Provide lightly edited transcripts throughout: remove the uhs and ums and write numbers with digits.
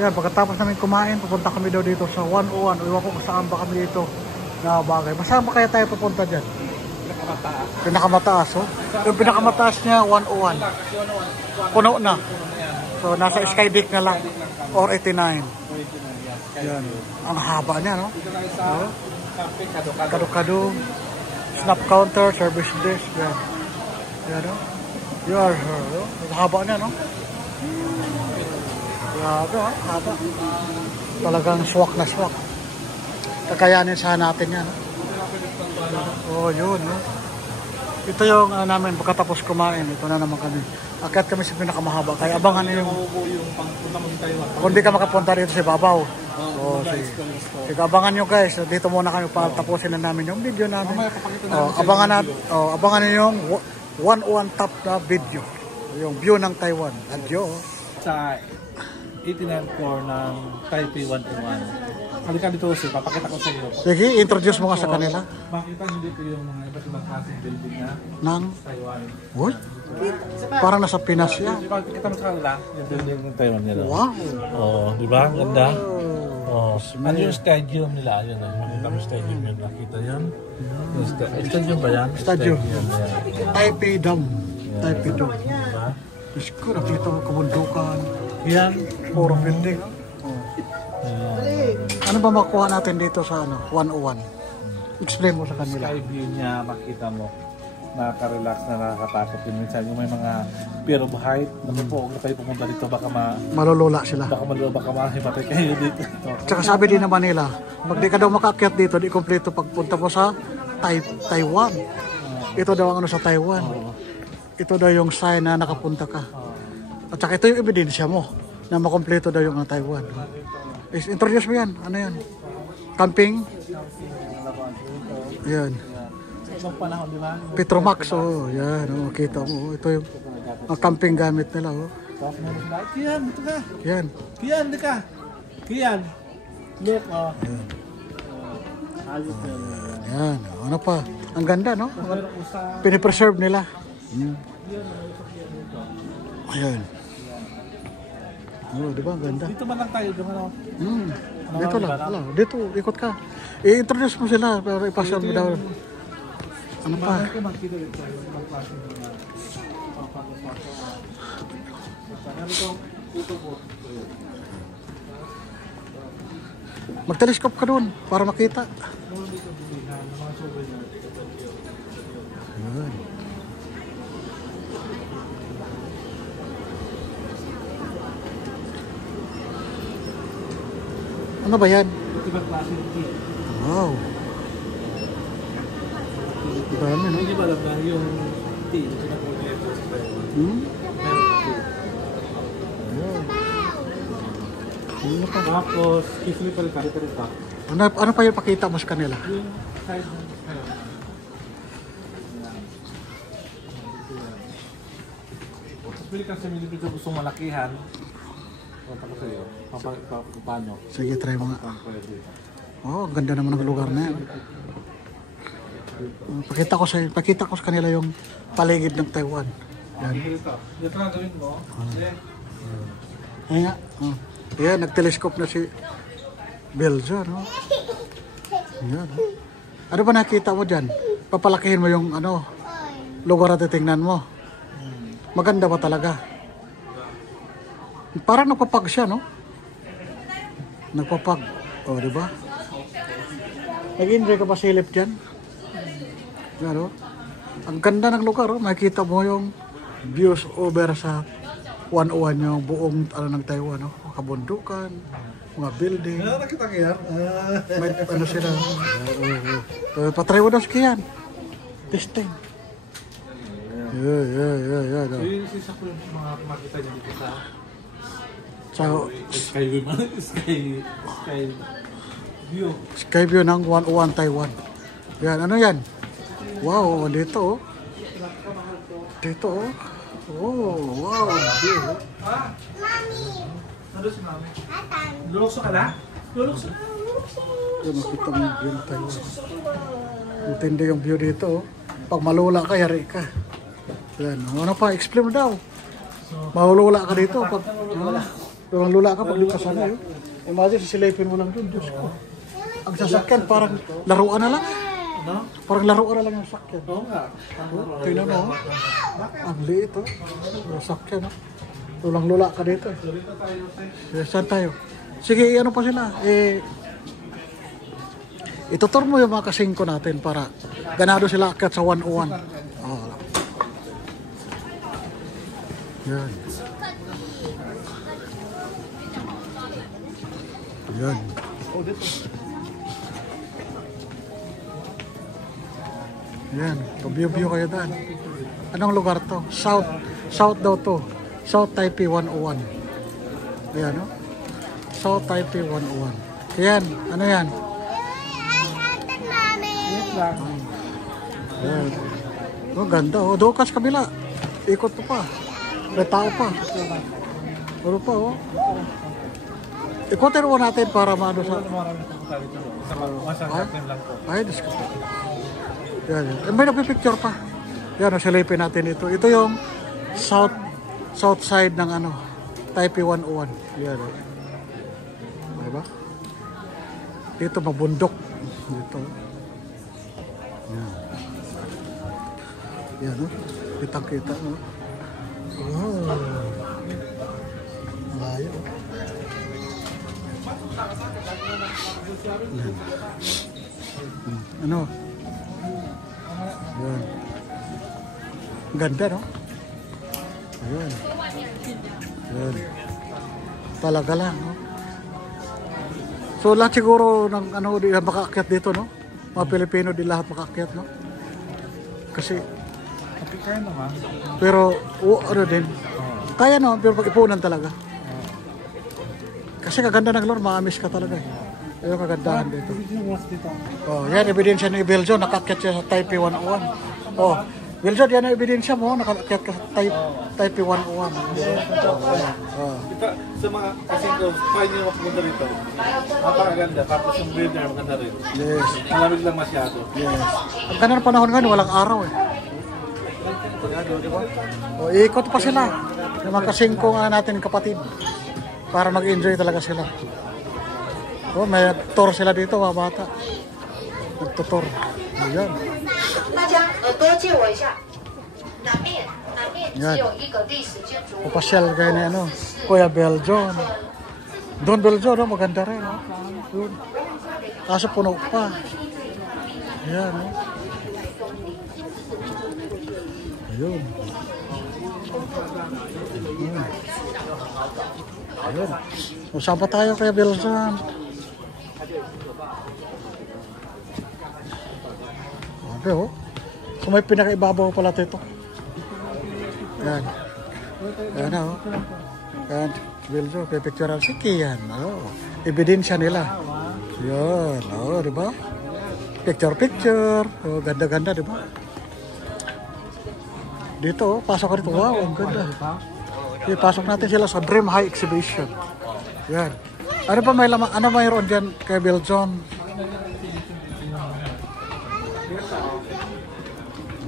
Yan, pagkatapos namin kumain, pupunta kami daw dito sa 101. Iwan ko kung saan ba kami dito na bagay. Masaan ba kaya tayo pupunta dyan? Pinakamataas. Pinakamataas, oh. Yung pinakamataas niya, 101. Puno na. So, nasa Skydeck na lang. Or 89. Yan. Ang haba niya, no? Dito na isa. Kado-kado. Snap counter, service desk. Yan. Yan, no? Yan, no? Ang haba niya, no? Grabe, ha? Haba. Talagang swak na swak. Kakayanin sana natin yan, no? Oh, yun, no? Ito yung namin pagkatapos kumain. Ito na naman kami. Akyat kami sa pinakamahaba. Kaya abangan niyo yung... Kung di ka makapunta dito sa Babaw. Oh, sige. Sige, abangan nyo guys. Dito muna kami tapusin na namin yung video namin. Abangan nyo yung 101 top na video. Yung view ng Taiwan. Adyo. Sa 89th floor ng Taipei 101. Halika dito sir, papakita ko sa iyo. Sige, introduce mo nga sa kanila. Makita nyo dito yung mga iba't ibang klaseng building na Nang? Taiwan. Uy? Parang nasa Pinas yan. Kita mo sa kanila, yung building ng Taiwan nila. Wow! Oh, di ba? Ganda. Oh, ano yung stadium nila? Yun eh. Makita mo yung stadium yun. Nakita yan? Stadium ba yan? Stadium. Yan. Taipei Dam. Taipei Dam. Diyos ko, nakita mo kabundukan. Yan. Puro building. Ano ba makuha natin dito sa 101? Explain mo sa kanila. Sky view niya, makita mo. Nakaka-relax na nakakatakot yun. Minsan yung may mga fear of height. Naman po, kung kayo pumunta dito, baka malulula sila. Baka mahimatay kayo dito. Tsaka sabi din naman nila, pag di ka daw makaakyat dito, di kompleto pagpunta mo sa Taiwan. Ito daw ang sa Taiwan. Ito daw yung sign na nakapunta ka. At saka ito yung ebidensya mo na makompleto daw yung Taiwan. Introduce mo yan. Ano yan? Camping? Yan. Isang panahon, di ba? Petromax, oh. Yan, oh. Kita mo. Ito yung camping gamit nila, oh. Kian, dito ka. Yan. Kian, dito ka. Kian. Look, oh. Yan. Ano pa? Ang ganda, no? Pinipreserve nila. Ayan. Oh, di ba? Ang ganda. Dito ba lang tayo? Dito lang. Dito, ikot ka. I-introduce mo sila para ipasal mo daw. Ano pa? Mag-telescope ka doon para makita. Ayan. Ano ba yan? Wow. Dami, no? Hindi ba alam na yung tea na sinakuha ito sa Taiwan? Ano pa? Tapos, kisli pa rin pa. Ano pa yung pakita mo sa kanila? Yung side ng pili ka sa milipito gustong malakihan. Punta ko sa iyo. Paano? Sige, try mo nga. Oh, ang ganda naman ng lugar na yan. Pakita ko sa kanila yung paligid ng Taiwan. Yan. Ito na gawin mo. Ayan nga. Oh. Ayan, nag-telescope na si Belza, no? Ayan. Ano ba nakita mo dyan? Papalakihin mo yung lugar na titingnan mo. Maganda ba talaga? Parang nagpapag siya, no? Nagpapag. O, di ba? Nag-enjoy ka ba silip dyan? Yan, no? Ang ganda ng lugar, oh. Makikita mo yung views over sa 101 yung buong ng Taiwan, no? Kabundukan, mga building. Nakita ko yan. May sila. Patry mo daw skiyan. Testing. Yeah. Yung isa ko yung mga makita niyo dito sa Sky view ng 101 Taiwan. Yan, ano yan? Wow, dito, oh. Dito, oh. Oh, wow. View. Mami! Nandun si Mami. Atan! Lulukso ka na? Lulukso. Yan, makita mo yung view ng Taiwan. Intindi yung view dito, oh. Pag malula ka, yari ka. Yan, ano pa, explain mo daw. Mahulula ka dito. Pag, Walang lula ka pag di ka sanay. Imagine, sisilipin mo lang dun. Diyos ko. Ang sasakyan, parang laruan na lang. Parang laruan na lang yung sasakyan. Oo nga. Tingnan mo. Ang liit, oh. Yung sasakyan, oh. Walang lula ka dito. Saan tayo? Sige, ano pa sila? Itutur mo yung mga kasingko natin para ganado sila akyat sa 101. Oh. Yan. Yan. Yan. View kayo daan. Anong lugar to? South daw to. South Taipei 101. Ayan, no? South Taipei 101. Ayan. Ano yan? Ayan. Oh, ganda. Oh, doon ka sa kabila. Ikot pa. May tao pa. Ano pa, oh. Ikotin mo natin para maano sa... Ay, disco. Yan, yan. May nagpipicture pa. Yan, silipin natin ito. Ito yung south side ng ano, Taipei 101. Yan. Diba? Dito mabundok. Dito. Yan. Yan, no? Kitang-kita, no? Oh. Layo. Yan. Ano? Yan. Ganda, no? Ayan. Ayan. Talaga lang, no? So, lahat siguro ng ano, di makaakyat dito, no? Mga Pilipino, di lahat makaakyat, no? Kasi, pero, ano din, kaya no, pero pag-ipunan talaga. Kasi kaganda ng lore, maamis ka talaga. Ayun kagandahan dito. Oh, yan, ebidensya ni Beljo, nakaakyat siya sa Taipei 101. Oh, Beljo, yan ang ebidensya mo, nakaakyat ka sa Taipei 101. Oh. Sa mga kasing ko, kaya nyo makapunta rito. Napakaganda, tapos yung builder, maganda rin. Yes. Malamig lang masyado. Yes. Ang ganda ng panahon ngayon, walang araw eh. Yan, diba? O, ikot pa sila. Yung mga kasingko nga natin kapatid. Para mag-enjoy talaga sila. O, may tour sila dito, mga bata. Nagtutor. Ayan. Yan. Papasyal kayo na ano. Kuya Beljo. Don Beljo, no? Maganda rin. No? Yun. Kaso puno pa. Ayan. No? Ayun. Ayun. Usapa tayo kaya Beljan. Okay, oh. So may pinakaibabaw pala ito. Yan. Yan na, oh. Yan. Beljo, kaya picturean si Kian. Oh. Ebidensya nila. Yan. Oh, diba? Picture. Oh, ganda-ganda, diba? Dito, oh, pasok ka rito. Wow, ang ganda. Okay, pasok natin sila sa Dream High Exhibition. Yan. Ano pa may laman? Ano mayroon dyan kay Beljon?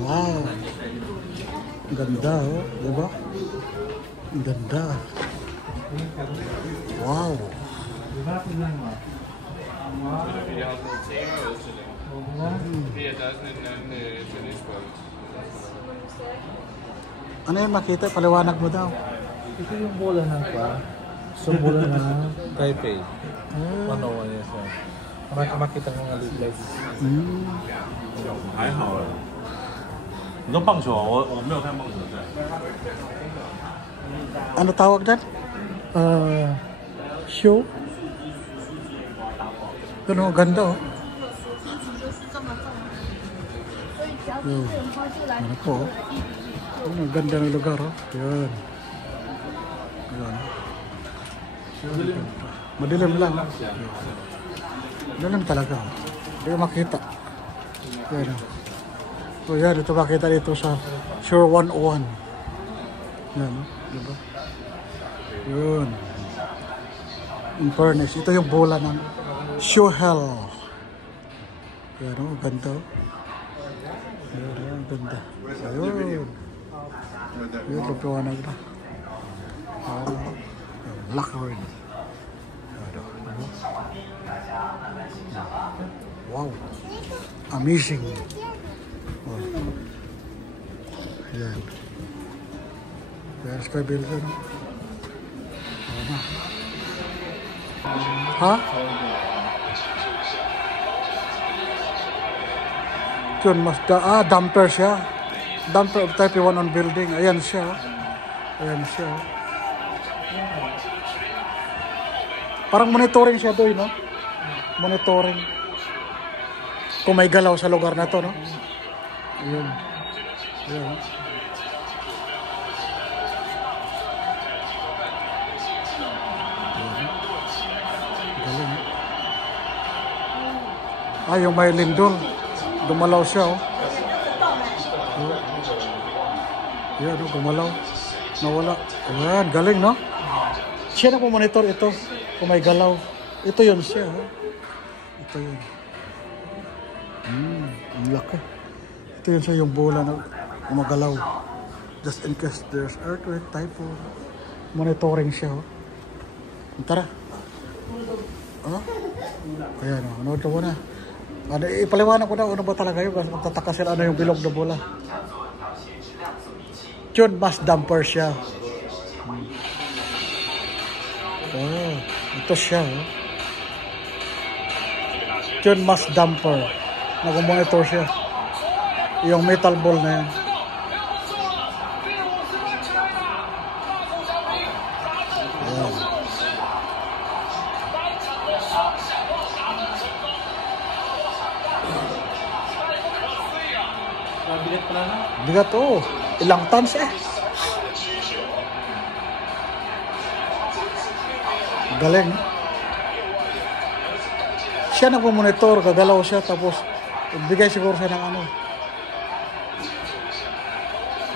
Wow. Ang ganda, oh. Diba? Ang ganda. Wow. Ano yung makita? Paliwanag mo daw. Ito yung bola ng pa. So, bola ng Taipei. Manawa niya siya. Makita ko nga light. 还好了。你说棒球啊？我没有看棒球赛。 Ano tawag dyan? Show? Ano, ganda, oh. Ano po, oh. Ang ganda ng lugar, oh. Yan. Yan. Madilim lang. Madilim talaga. Hindi ko makita. Yan. So yan, ito makita dito sa Shore 101. Yan, diba? Yun. In fairness, ito yung bola ng Shohel. Yan, oh, ganda. Yan, ganda. Ayun. Yun, lupiwanag na. Laki rin. Wow. Amazing. Oh. Yan. Yan, sky builder. Ano? Ha? Yun, mas damper siya. Damper of type 1 on building. Ayan siya. Ayan siya. Parang monitoring siya doon, no? Monitoring. Kung may galaw sa lugar na to, no? Ayan. Ayan. Galing. Yung may lindol. Gumalaw siya, oh. Yan, gumalaw. Nawala. Ayan, galing, no? Siya na monitor ito. Kung may galaw. Ito yun siya, oh. Ito yun. Ang laki. Ito yun siya yung bola na gumagalaw. Just in case there's earthquake, typhoon. Monitoring siya, oh. Tara. Ayan, oh. Anood ka muna. Ipaliwanag ko na ano ba talaga yun kasi magtataka sila ano yung bilog na bola. Yun, mass damper siya. Ito siya. Yun, mass damper. Nag-monitor siya. Yung metal ball na yan. Ayan. Bigat, oh. Ilang tons eh. Galing. Siya nagmamonitor, gagalaw siya, tapos bigay siguro siya ng ano.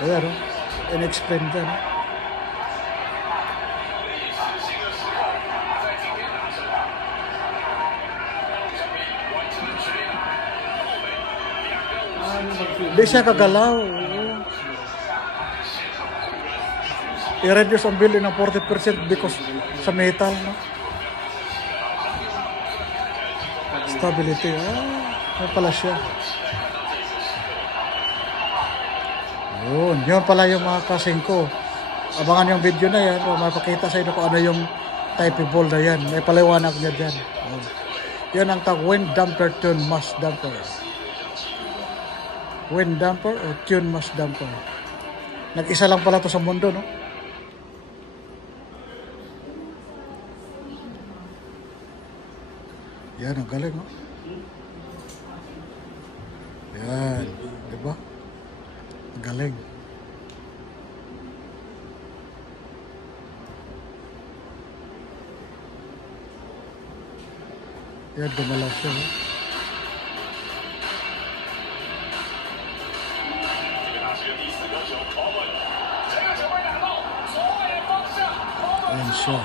Ayan, oh. In-explain dyan. Hindi siya kagalaw. I-reduce ang building ng 40% because sa metal, no? Stability. May pala siya. Yun pala yung mga kasing ko. Abangan yung video na yan. Mapakita sa inyo kung ano yung type of ball na yan. May paliwanag niya dyan. Yan ang tag wind damper, tune mass damper. Wind damper o tune mass damper. Nag-isa lang pala to sa mundo, no? Yan, ang galing, no? Yan, diba? Ang galing. Yan, gumalaw siya, no? Ayan siya.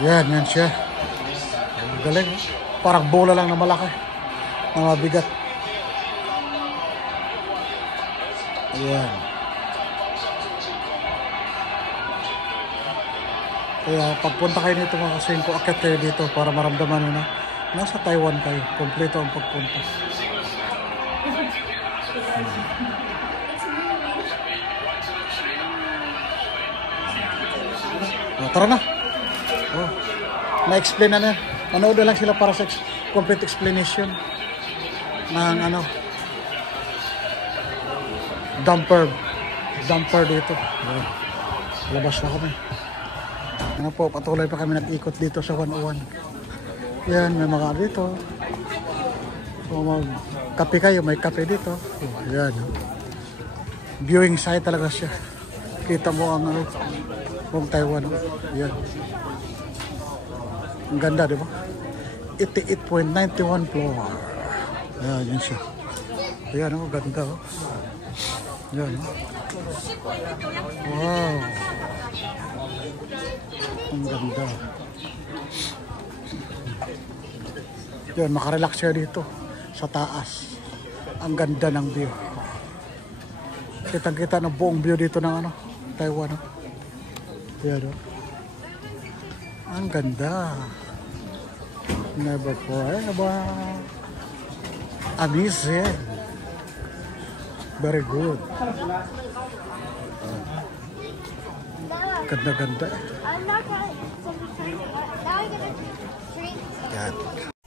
Ayan. Yan siya. Galing. Parang bola lang na malaki. Na mabigat. Ayan. Kaya pagpunta kayo dito mga kasingko, akit kayo dito para maramdaman nyo na nasa Taiwan kayo. Kompleto ang pagpunta. Tara na. Na-explain na. Manood na lang sila para sa complete explanation ng ano damper dito. Labas na kami. Ano po, patuloy pa kami nag-ikot dito sa 101. Yan, may mga dito. So, mag-kape kayo, may kape dito. Yan. Viewing site talaga siya. Kita mo ang ano, buong Taiwan. Yan. Ang ganda, di ba? 88.91 floor. Ayan, yun siya. Ayan, oh, ganda, oh. Ayan, oh. Wow. Ang ganda. Yun, makarelax siya dito sa taas. Ang ganda ng view. Kitang-kita ng buong view dito ng ano, Taiwan. Yan, ang ganda. Never forever. Amazing. Very good. Ganda-ganda. I'm not going to. Now I'm going to drink. Yan.